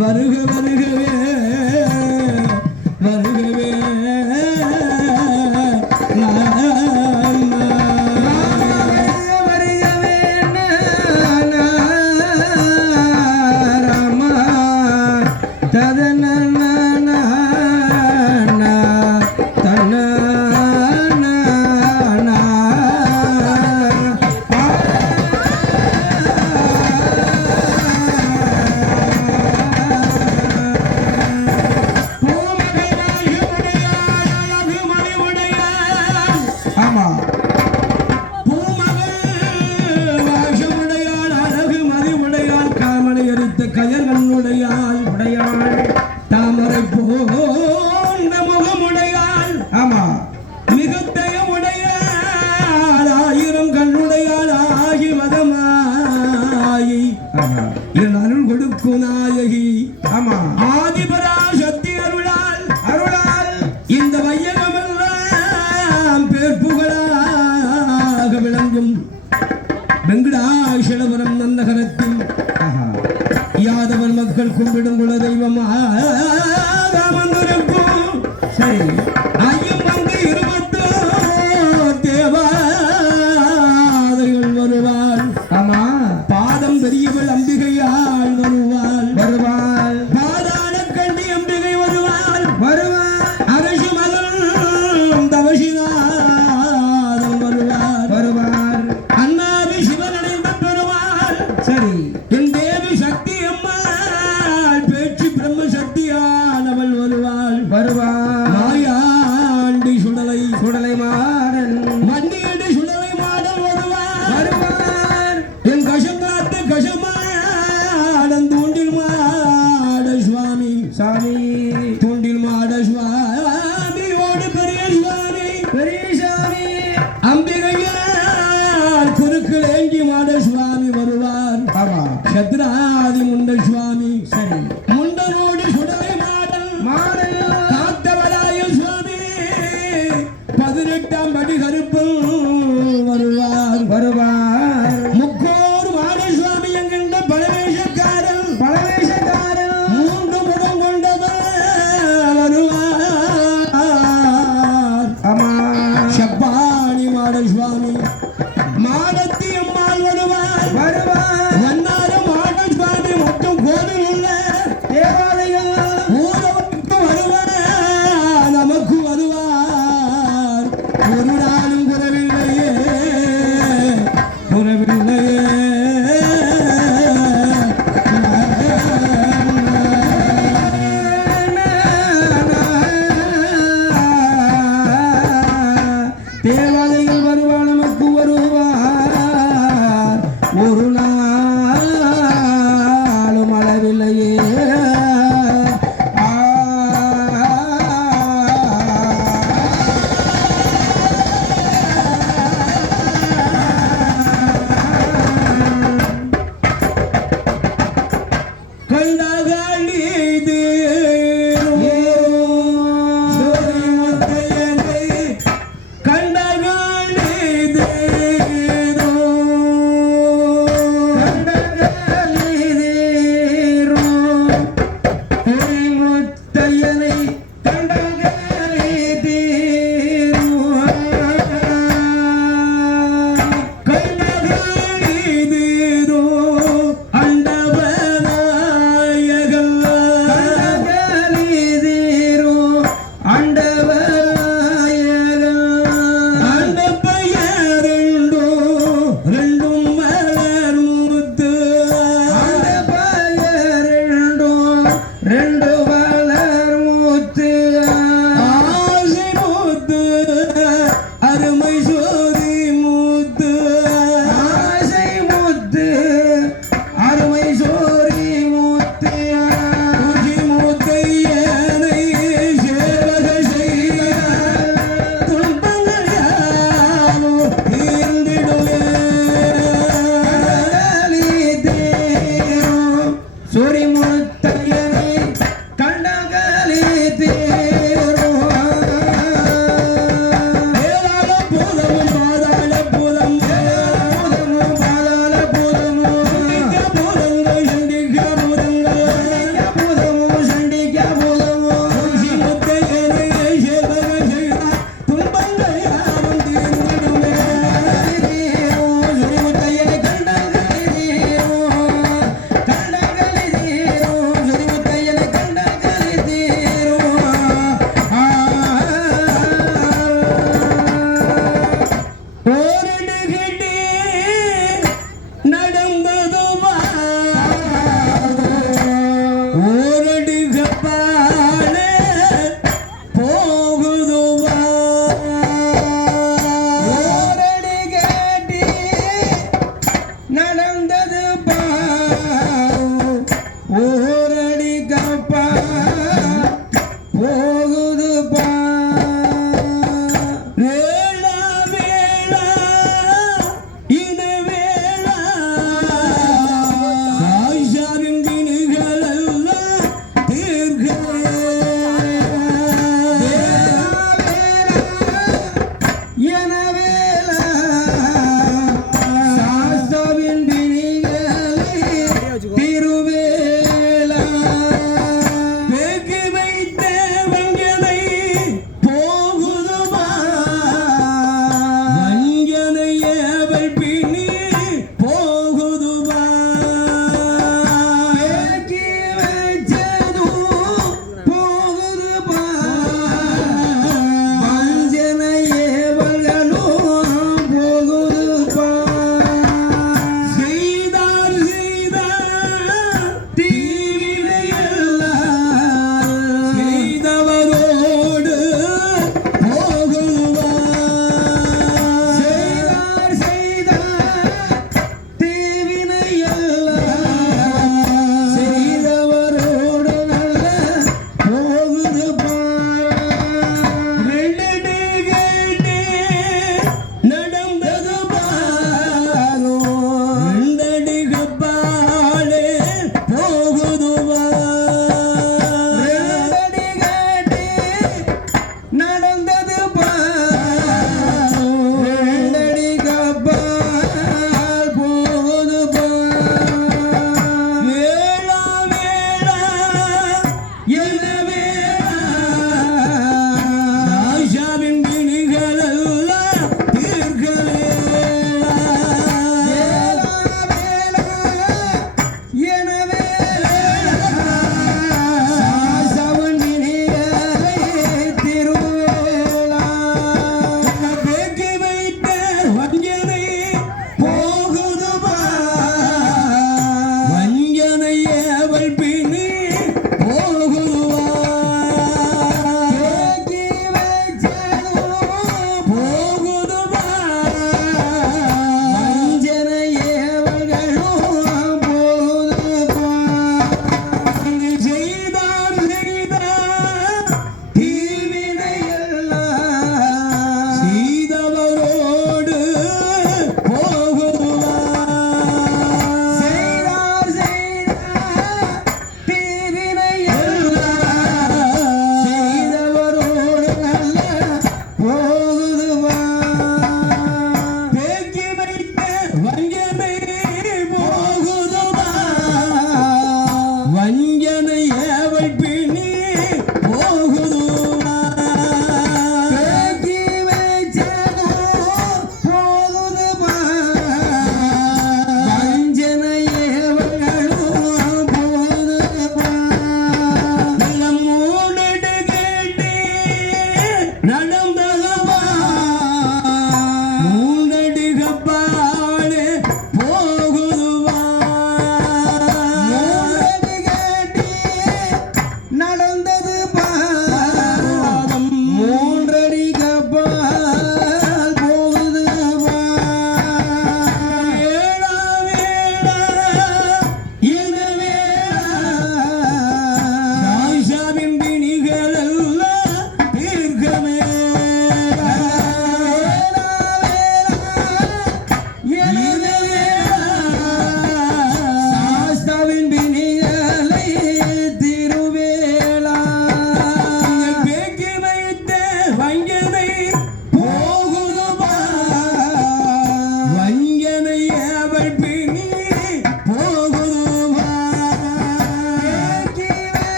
வருக வருகவே சக்தியானவள் வருவாள் வருவார்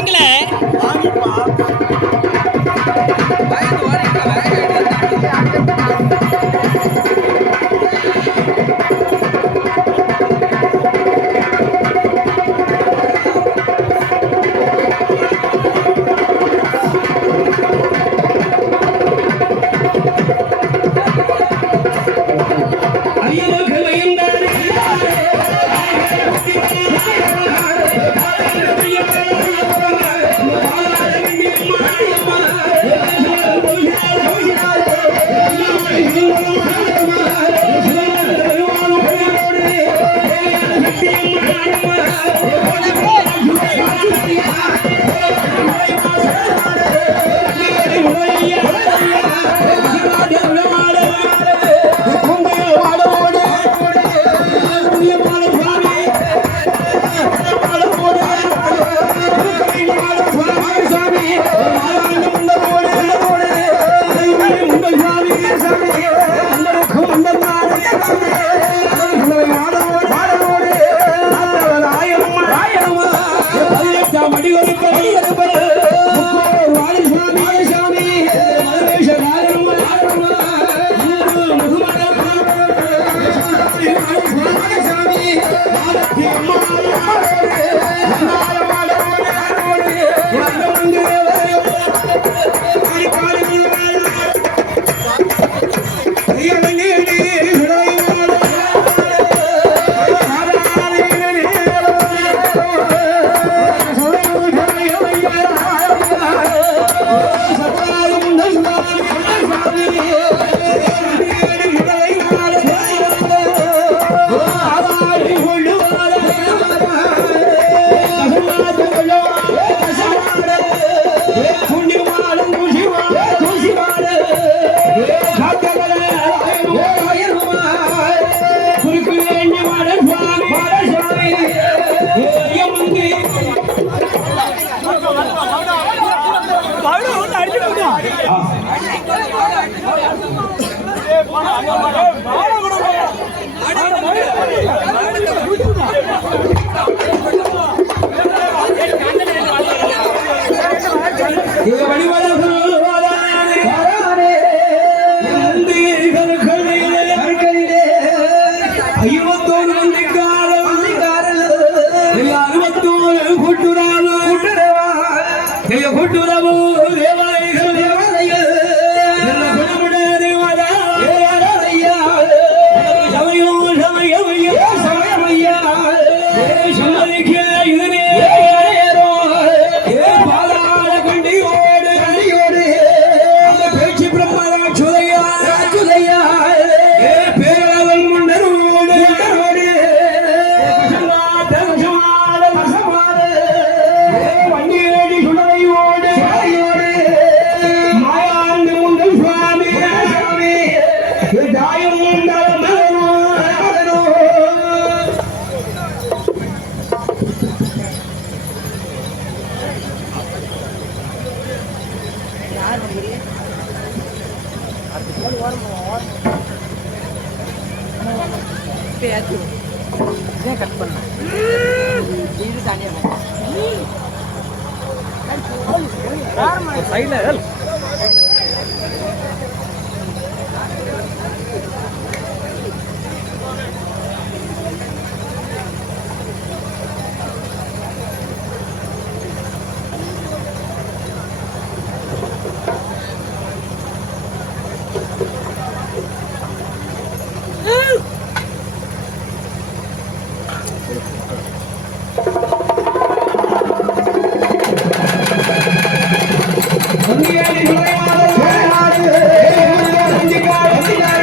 வைங்களேன் கட் பண்ணேன் இது தானே சைடில் Gracias.